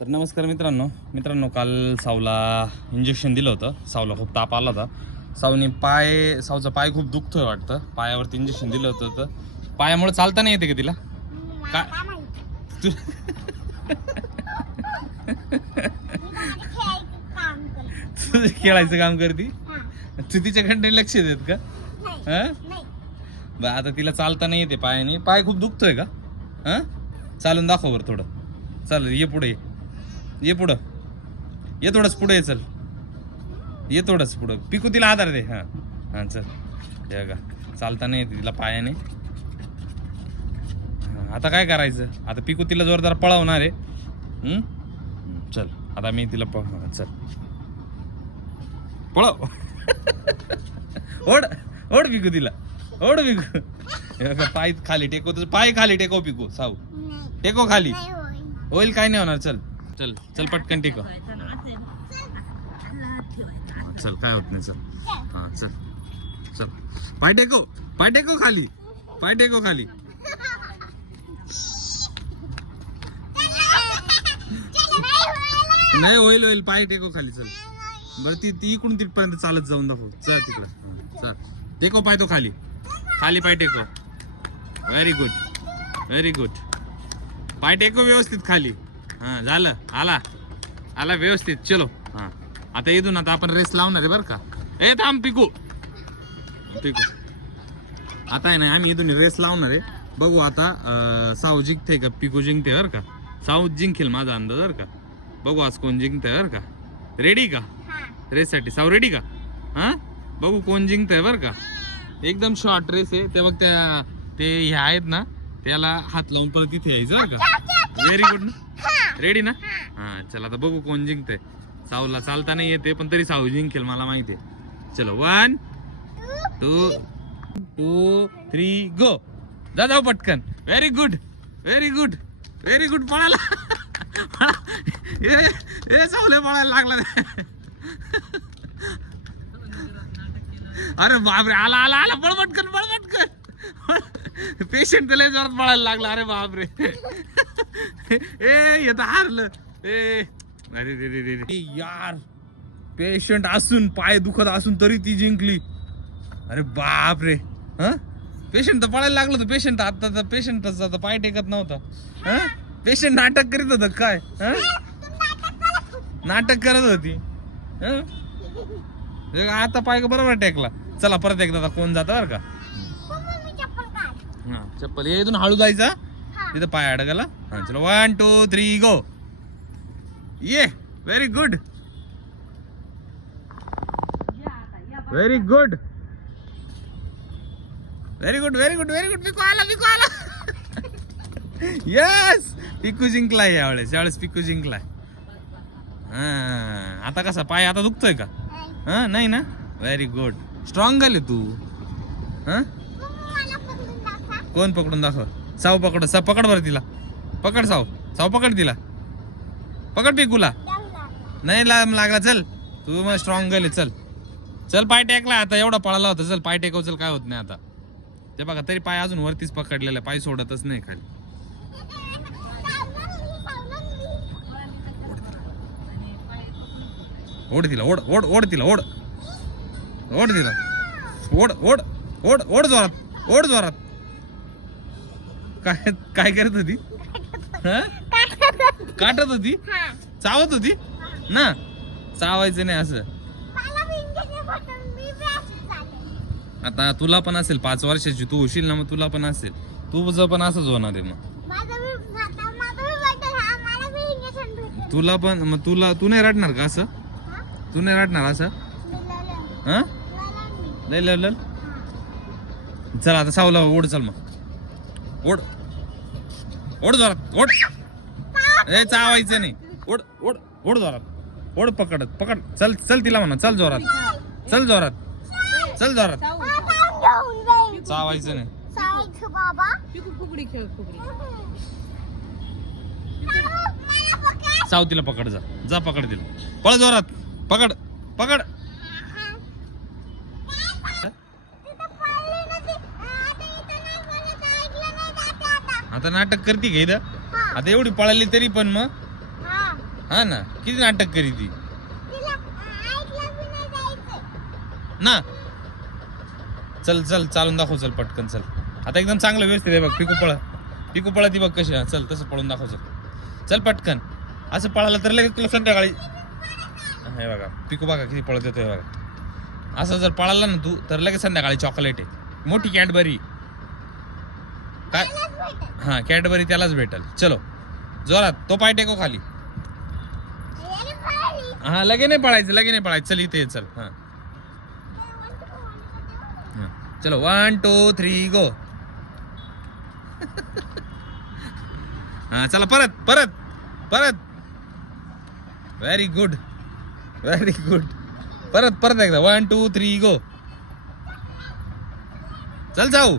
तर नमस्कार मित्रांनो. मित्रांनो काल सावला इंजेक्शन दिलं होतं. सावला खूप ताप आला होता. सावनी पाय सावचा पाय खूप दुखतोय वाटतं. पायावरती इंजेक्शन दिलं होतं तर. पायामुळे चालता नाही येते का तिला? काय तू तुझं खेळायचं काम करती? तू तिच्याकडे लक्ष देत का? हा? आता तिला चालता नाही येते पायाने. पाय खूप दुखतोय का? हा? चालून दाखव बरं थोडं. चाल ये पुढे ये पुढं. ये थोडंच पुढे ये चल. ये थोडंच पुढं. पिकू तिला आधार दे. हां. हां चल. हे का चालता नाही येते तिला पायाने. हां, आता काय करायचं? आता पिकू तिला जोरदार पळवणार आहे. चल आता मी तिला प हां, चल. पळव. ओढ. ओढ पिकू तिला. ओढ पिकू. पाय खाली टेको तुझं पाय खाली टेको पिकू. साऊ. टेको खाली. होईल काय नाही होणार. चल. चल चल पटकन टिक चल काय होत नाही चल. हा चल. चल. पाय टेको पाय टेको खाली. पाय टेको खाली. नाही होईल होईल. पाय टेको खाली चल. बरं ती ती इकडून तिथपर्यंत चालत जाऊन दाखव. चल तिकडं. चल. टेको पाय तो खाली. खाली पाय टेको. व्हेरी गुड व्हेरी गुड पाय टेको व्यवस्थित खाली. हा झालं. आला. आला व्यवस्थित. चलो. हा. आता इथून आता आपण रेस लावणार आहे बरं का. ए थांब पिकू. पिकू. आता आहे ना आम्ही इथून रेस लावणार आहे. बघू आता अं, साऊ जिंकते का पिकू जिंकते बरं का. साऊ जिंकेल माझा अंदाज बरं का. बघू आज कोण जिंकतंय बरं का. रेडी का? रेससाठी. साऊ रेडी का? हा? बघू कोण जिंकतंय बरं का. एकदम शॉर्ट रेस आहे. ते बघ त्या ते हे आहेत ना त्याला हात लावून परत तिथे यायचं बरं का. व्हेरी गुड ना? रेडी ना? हा. चला आता बघू कोण जिंकतंय. साऊला चालता नाही येते पण तरी साऊ जिंकेल मला माहिती आहे. चलो one two two three go जा जाऊ पटकन. Very good very good very good पळाला. ए ए सावले पळायला लागला. अरे बापरे आला आला आला पळ पटकन. पेशंट तर पेशंट त्याला जोरात पळायला लागला. अरे बापरे. ए येतं हारलं. ए. अरे रे रे रे रे. यार. पेशंट असून पाय दुखत असून तरी ती जिंकली. अरे बाप रे हा? पेशंट तर पळायला लागलं होतं. पेशंट आता तर पेशंटच आता पाय टेकत नव्हता. हा? पेशंट नाटक करीत होत काय? हा? नाटक करत होती. हं? हे आता पाय का बरोबर टेकला. चला परत एकदा आता कोण जात बरं का? हा चप्पल. हे इथून हळू जायचा तिथं पाय अडकला. हा चलो वन टू थ्री गो ये very good very good very good very good very good Piku आला पिकू आला. यस पिकू जिंकलाय यावेळेस यावेळेस पिकू जिंकलाय. हा आता कसा पाय आता दुखतोय का? हा नाही ना? व्हेरी गुड स्ट्रॉंग झाले तू. हा? कोण पकडून दाखव? साव पकड सा पकड बरं तिला. पकड साव. साव पकड तिला. पकड पिकूला. नाही ला लागला चल. तू मग स्ट्रॉंग गेले चल. चल पाय टेकला. आता एवढा पळाला होता चल. पाय टेकव चल काय होत नाही आता. ते बघा तरी पाय अजून वरतीच पकडलेला पाय सोडतच नाही खाली. ओढ तिला ओढ ओढ ओढ तिला ओढ. ओढ तिला. ओढ ओढ ओढ ओढ जोरात. ओढ जोरात. काय काय करत होती? हं? काटत होती? चावत होती? ना? चावायचं नाही असं. आता तुला पण असेल पाच वर्षाची. तू होशील ना मग तुला पण असेल. तुझं पण असंच होणार आहे मग. तुला पण मग तुला तू नाही रडणार का असं? तू नाही रडणार असं? हा? लय लय लय? चल आता सावला ओढ चल मग. ओढ. ओढ जरा. ओढ. ए चावायचं नाही. ओढ ओढ ओढ जोरात ओढ पकडत. पकड. चल चल तिला म्हणा. चल जोरात. चल जोरात. चल जोरात. चावायचं नाही. बाबा तिला पकड जा. जा पकड तिला. पळ जोरात. पकड. पकड. आता नाटक करते का इथं? आता एवढी पळाली तरी पण मग? हा. ना. किती नाटक करी ती? ना. चल चल चालून दाखव चल पटकन चल. आता एकदम चांगलं व्यवस्थित आहे बघ पिकू पळा. पिकू पळा ती बघ कशी. चल तसं पळून दाखव चल. चल पटकन. असं पळालं तर लगेच तुला संध्याकाळी हे बघा. पिकू बघा किती पळत येतोय बघा. असं जर पळाला ना तू तर लगेच संध्याकाळी चॉकलेट आहे. मोठी कॅडबरी. हां कॅडबरी त्यालाच भेटल. चलो. जोरात तो पाय टेको खाली. हां लगे नाही पळायचं लगे नाही पळायचं. चल इथे ये, चल. हां. चलो वन टू थ्री गो हां चला परत परत परत. व्हेरी गुड व्हेरी गुड परत परत एकदा. वन टू थ्री गो चल जाऊ.